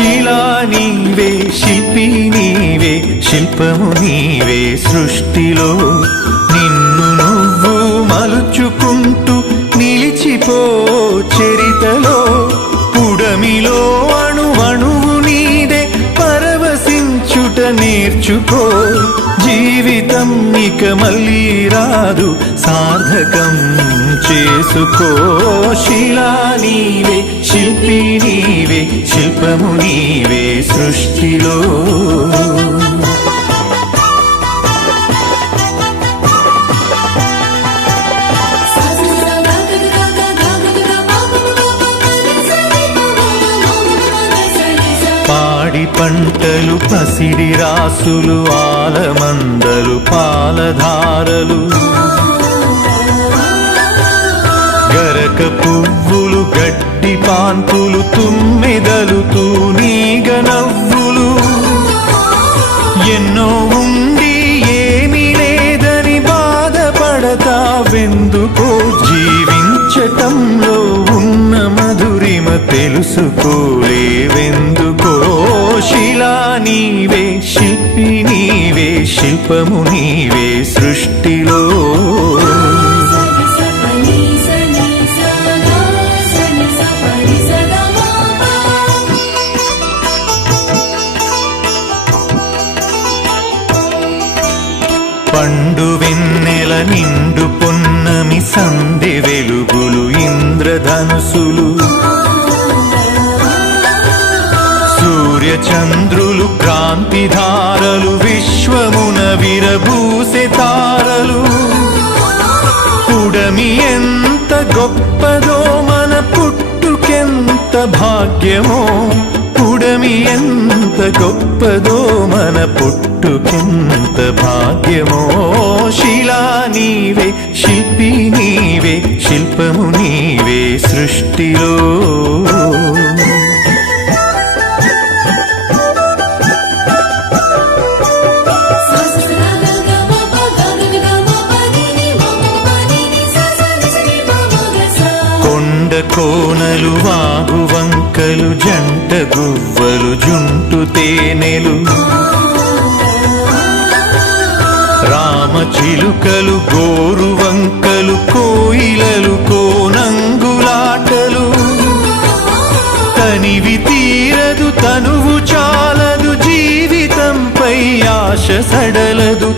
శిలా నీవే, శిల్పి నీవే, శిల్పము నీవే సృష్టిలో. నిన్ను నువ్వు మలుచుకుంటూ నిలిచిపో చరితలో. పుడమిలో అణువణువు నీదే, పరవశించుట నేర్చుకో. జీవితం ఇక మళ్ళీ రాదు, సార్థకం చేసుకో. శిలా నీవే, శిల్పి నీవే, శిల్పము నీవే సృష్టిలో. పాడి పంటలు, పసిడి రాసులు, ఆలమందలు, పాలధారలు, గరక పువ్వులు, గడ్డి పాన్పులు, తుమ్మెదలు, తూనీగ నవ్వులు. ఎన్నో ఉండి ఏమీ లేదని బాధపడతావెందుకో. జీవించటంలో ఉన్న మధురిమ తెలుసుకోలేవెందుకో. శిలా నీవే, శిల్పి నీవే, శిల్పము నీవే సృష్టిలో. పండు వెన్నెల, నిండు పొన్నమి, సంధి వెలుగులు, ఇంద్రధనుసులు, సూర్య చంద్రులు, క్రాంతిధారలు, విశ్వమున విరబూసే తారలు. పుడమి ఎంత గొప్పదో, మన పుట్టుకెంత భాగ్యమో. పుడమి ఎంత గొప్పదో, మన పుట్టుకెంత భాగ్యమో. శిలా నీవే, శిల్పి నీవే, శిల్పము నీవే సృష్టిలో. కోనలు, వాగు వంకలు, జంట గువ్వలు, జుంటు తేనెలు, రామ చిలుకలు, గోరు వంకలు, కోయిలలు, కోనంగులాటలు. తనివి తీరదు, తనువు చాలదు, జీవితంపై ఆశ సడలదు,